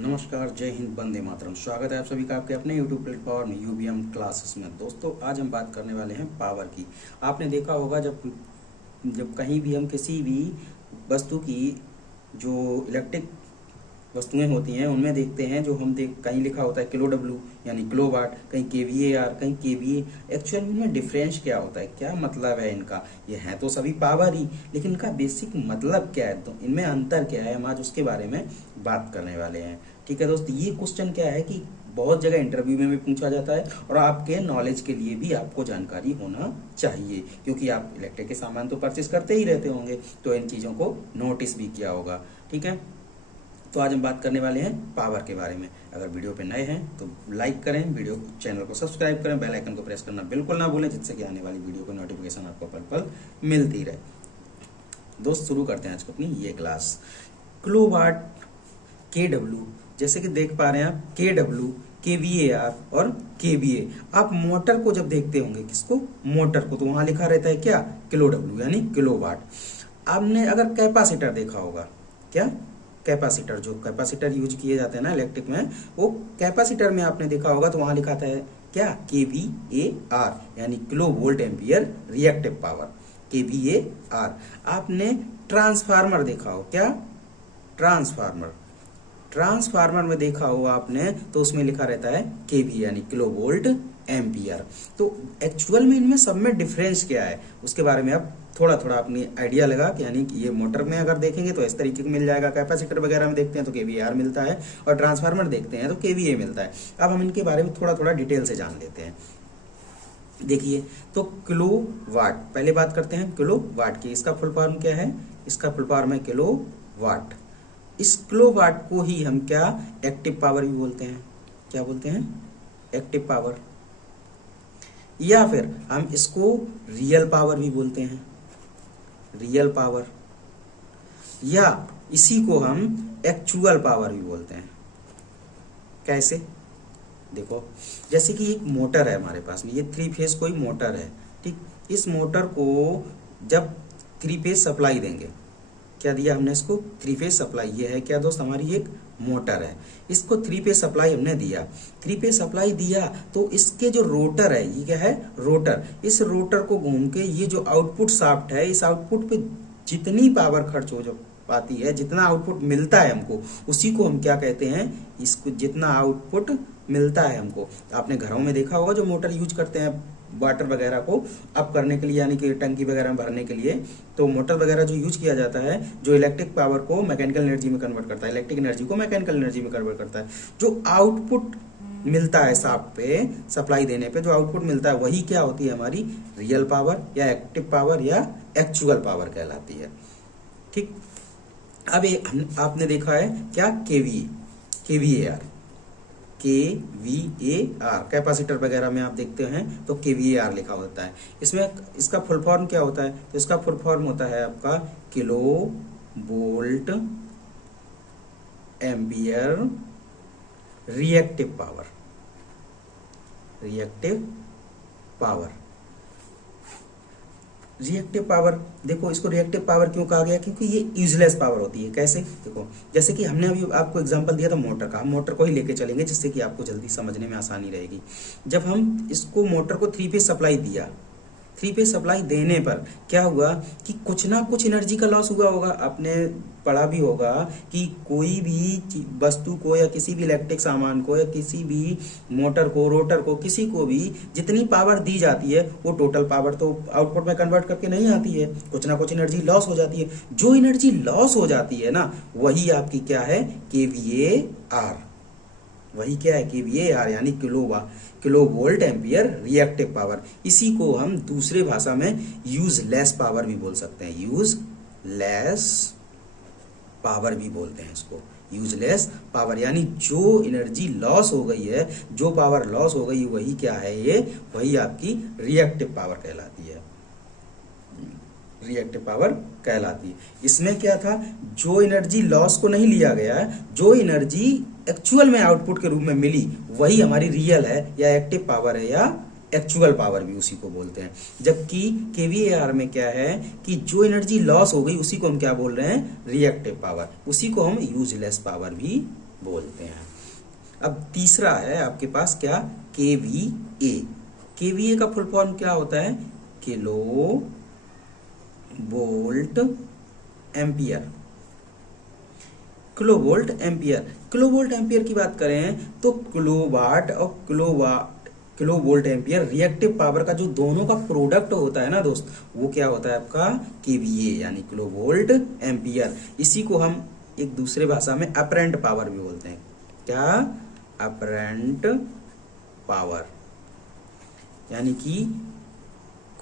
नमस्कार, जय हिंद, वंदे मातरम। स्वागत है आप सभी का आपके अपने YouTube प्लेटफॉर्म यूबीएम क्लासेस में। दोस्तों, आज हम बात करने वाले हैं पावर की। आपने देखा होगा जब जब कहीं भी हम किसी भी वस्तु की जो इलेक्ट्रिक वस्तुएं होती हैं उनमें देखते हैं, जो हम देख कहीं लिखा होता है किलो डब्ल्यू यानी किलो वाट, कहीं केवीए आर, कहीं केवीए। एक्चुअल में डिफरेंस क्या होता है, क्या मतलब है इनका? ये है तो सभी पावर ही, लेकिन इनका बेसिक मतलब क्या है, तो इनमें अंतर क्या है, हम आज उसके बारे में बात करने वाले हैं। ठीक है दोस्त, ये क्वेश्चन क्या है कि बहुत जगह इंटरव्यू में भी पूछा जाता है और आपके नॉलेज के लिए भी आपको जानकारी होना चाहिए, क्योंकि आप इलेक्ट्रिक के सामान तो परचेस करते ही रहते होंगे, तो इन चीज़ों को नोटिस भी किया होगा। ठीक है, तो आज हम बात करने वाले हैं पावर के बारे में। अगर वीडियो पे नए हैं तो लाइक करें, वीडियो चैनल को सब्सक्राइब करें, बेल आइकन को प्रेस करना बिल्कुल ना भूलें, जिससे कि आने वाली वीडियो को नोटिफिकेशन आपको पल पल मिलती रहे। दोस्त, शुरू करते हैं आज को अपनी ये क्लास। किलोवाट, केडब्ल्यू, जैसे कि देख पा रहे हैं आप, केडब्ल्यू, केवीएआर और केवीए। आप मोटर को जब देखते होंगे, किसको? मोटर को, तो वहां लिखा रहता है क्या? किलो डब्ल्यू यानी किलोवाट। आपने अगर कैपेसिटर देखा होगा, क्या? कैपेसिटर, जो कैपेसिटर यूज किए जाते हैं ना इलेक्ट्रिक में, वो कैपेसिटर में आपने देखा होगा तो वहां लिखा था क्या? केवीएआर यानी kilo volt ampere reactive power, KVAR. आपने ट्रांसफार्मर देखा हो, क्या? ट्रांसफार्मर, ट्रांसफार्मर में देखा होगा आपने, तो उसमें लिखा रहता है केवी यानी किलो वोल्ट एम्पियर। तो एक्चुअल में इनमें सब में डिफरेंस क्या है, उसके बारे में आप थोड़ा थोड़ा अपनी आइडिया लगा कि यानी कि ये मोटर में अगर देखेंगे तो इस तरीके का मिल जाएगा, कैपेसिटर वगैरह में देखते हैं तो केवीआर मिलता है, और ट्रांसफार्मर देखते हैं तो केवीए मिलता है। अब हम इनके बारे में थोड़ा थोड़ा डिटेल से जान लेते हैं। देखिए, तो किलो वाट, पहले बात करते हैं किलो वाट की। इसका फुल फॉर्म क्या है? इसका फुल फॉर्म है किलो वाट। इस किलो वाट को ही हम क्या? एक्टिव पावर भी बोलते हैं। क्या बोलते हैं? Active power. या फिर हम इसको रियल पावर भी बोलते हैं, रियल पावर। या इसी को हम एक्चुअल पावर भी बोलते हैं। कैसे? देखो, जैसे कि एक मोटर है हमारे पास में, ये 3 फेज कोई मोटर है। ठीक, इस मोटर को जब 3 फेज सप्लाई देंगे, क्या दिया हमने इसको? 3 फेज सप्लाई। ये है क्या दोस्त? हमारी एक मोटर है, इसको 3 फेज सप्लाई हमने दिया। 3 फेज सप्लाई दिया तो इसके जो रोटर है, ये क्या है? रोटर। इस रोटर को घूम के ये जो आउटपुट शाफ्ट है, इस आउटपुट पे जितनी पावर खर्च हो जो पाती है, जितना आउटपुट मिलता है हमको, उसी को हम क्या कहते हैं? इसको जितना आउटपुट मिलता है हमको। आपने घरों में देखा होगा जो मोटर यूज करते हैं वाटर वगैरह को अप करने के लिए, यानी कि टंकी वगैरह में भरने के लिए, तो मोटर वगैरह जो यूज किया जाता है, जो इलेक्ट्रिक पावर को मैकेनिकल एनर्जी में कन्वर्ट करता है, इलेक्ट्रिक एनर्जी को मैकेनिकल एनर्जी में कन्वर्ट करता है। जो आउटपुट मिलता है शाफ्ट पे सप्लाई देने पे, जो आउटपुट मिलता है, वही क्या होती है? हमारी रियल पावर या एक्टिव पावर या एक्चुअल पावर कहलाती है। ठीक, अब आपने देखा है क्या? केवी, केवीएआर, केवीएआर। कैपेसिटर वगैरह में आप देखते हैं तो केवीएआर लिखा होता है। इसमें इसका फुल फॉर्म क्या होता है? तो इसका फुल फॉर्म होता है आपका kilo volt ampere reactive power, reactive power. Reactive power, देखो इसको रिएक्टिव पावर क्यों कहा गया? क्योंकि ये यूजलेस पावर होती है। कैसे? देखो, जैसे कि हमने अभी आपको एग्जांपल दिया था मोटर का, हम मोटर को ही लेके चलेंगे जिससे कि आपको जल्दी समझने में आसानी रहेगी। जब हम इसको मोटर को 3 फेज सप्लाई दिया, 3 फेज सप्लाई देने पर क्या हुआ कि कुछ ना कुछ एनर्जी का लॉस हुआ होगा। आपने पढ़ा भी होगा कि कोई भी वस्तु को या किसी भी इलेक्ट्रिक सामान को या किसी भी मोटर को, रोटर को, किसी को भी जितनी पावर दी जाती है वो टोटल पावर तो आउटपुट में कन्वर्ट करके नहीं आती है, कुछ ना कुछ एनर्जी लॉस हो जाती है। जो एनर्जी लॉस हो जाती है ना, वही आपकी क्या है? केवीएआर। वही क्या है? केवीएआर यानी kilo volt ampere reactive power. इसी को हम दूसरे भाषा में यूजलेस पावर भी बोल सकते हैं, यूजलेस पावर भी बोलते हैं इसको, यूजलेस पावर। यानी जो एनर्जी लॉस हो गई है, जो पावर लॉस हो गई, वही क्या है? ये वही आपकी रिएक्टिव पावर कहलाती है, रिएक्टिव पावर कहलाती है। इसमें क्या था? जो एनर्जी लॉस को नहीं लिया गया है, जो एनर्जी एक्चुअल में आउटपुट के रूप में मिली, वही हमारी रियल है या एक्टिव पावर है या एक्चुअल पावर भी उसी को बोलते हैं। जबकि केवीएआर में क्या है कि जो एनर्जी लॉस हो गई उसी को हम क्या बोल रहे हैं, रिएक्टिव पावर, उसी को हम यूजलेस पावर भी बोलते हैं। अब तीसरा है आपके पास क्या, केवीए। केवीए का फुल फॉर्म क्या होता है, kilo volt ampere. Kilo volt ampere, kilo volt ampere की बात करें तो किलोवाट और kilo volt ampere reactive power का जो दोनों का प्रोडक्ट होता है ना दोस्त, वो क्या होता है आपका केवीए यानी किलो वोल्ट एम्पियर। इसी को हम एक दूसरे भाषा में अपरेंट पावर भी बोलते हैं। क्या, अपरेंट पावर, यानी कि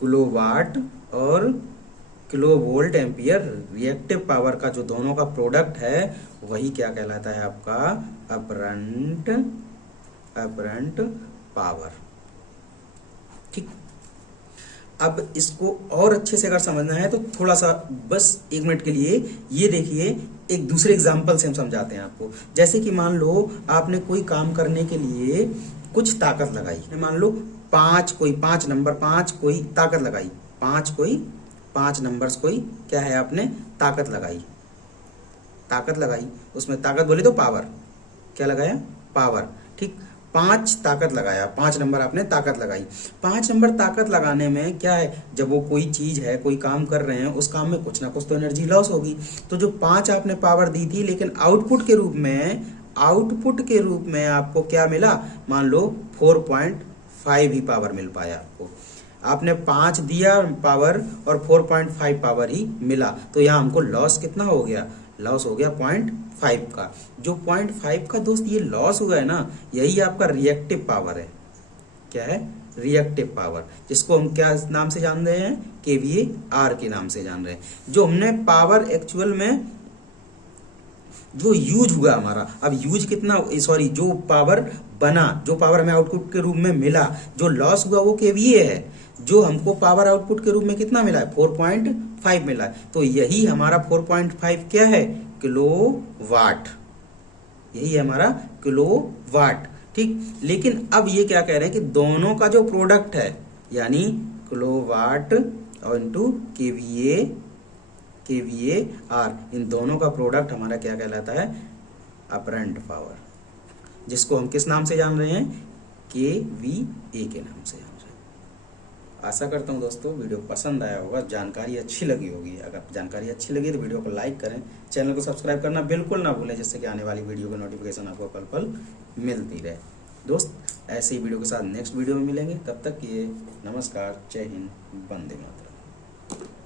किलोवाट और kilo volt ampere reactive power का जो दोनों का प्रोडक्ट है वही क्या कहलाता है आपका, अपरेंट पावर। ठीक, अब इसको और अच्छे से अगर समझना है तो थोड़ा सा बस 1 मिनट के लिए ये देखिए, एक दूसरे एग्जांपल से हम समझाते हैं आपको। जैसे कि मान लो आपने कोई काम करने के लिए कुछ ताकत लगाई, मान लो 5 नंबर 5 कोई ताकत लगाई, 5 नंबर्स कोई क्या है आपने ताकत लगाई, उसमें ताकत बोले तो पावर, क्या लगाया, पावर। ठीक, 5 ताकत लगाया, 5 नंबर आपने ताकत लगाई। 5 नंबर ताकत लगाने में क्या है, जब वो कोई चीज है, कोई काम कर रहे हैं, उस काम में कुछ ना कुछ तो एनर्जी लॉस होगी। तो जो 5 आपने पावर दी थी, लेकिन आउटपुट के रूप में आपको क्या मिला, मान लो 4.5 ही पावर मिल पाया आपको। आपने 5 दिया पावर और 4.5 पावर ही मिला, तो यहाँ हमको लॉस कितना हो गया, लॉस हो गया 0.5 का। जो 0.5 का दोस्त ये लॉस हुआ है ना, यही आपका रिएक्टिव पावर है। क्या है, रिएक्टिव पावर, जिसको हम क्या नाम से जान रहे हैं, केवीएआर के नाम से जान रहे हैं। जो हमने पावर एक्चुअल में जो यूज हुआ हमारा, अब यूज कितना, सॉरी, जो पावर बना, जो पावर हमें आउटपुट के रूप में मिला, जो लॉस हुआ वो केवीए है। जो हमको पावर आउटपुट के रूप में कितना मिला है, 4.5 मिला है। तो यही हमारा 4.5 क्या है, किलोवाट, यही है हमारा किलोवाट। ठीक, लेकिन अब ये क्या कह रहे हैं कि दोनों का जो प्रोडक्ट है, यानी किलोवाट और इंटू केवीएआर, इन दोनों का प्रोडक्ट हमारा क्या कहलाता है, अपरेंट पावर, जिसको हम किस नाम से जान रहे हैं, केवीए के नाम से जान रहे हैं। आशा करता हूँ दोस्तों वीडियो पसंद आया होगा, जानकारी अच्छी लगी होगी। अगर जानकारी अच्छी लगी तो वीडियो को लाइक करें, चैनल को सब्सक्राइब करना बिल्कुल ना भूलें, जिससे कि आने वाली वीडियो की नोटिफिकेशन आपको पल पल मिलती रहे। दोस्त, ऐसे ही वीडियो के साथ नेक्स्ट वीडियो में मिलेंगे, तब तक ये नमस्कार, जय हिंद, वंदे मातरम।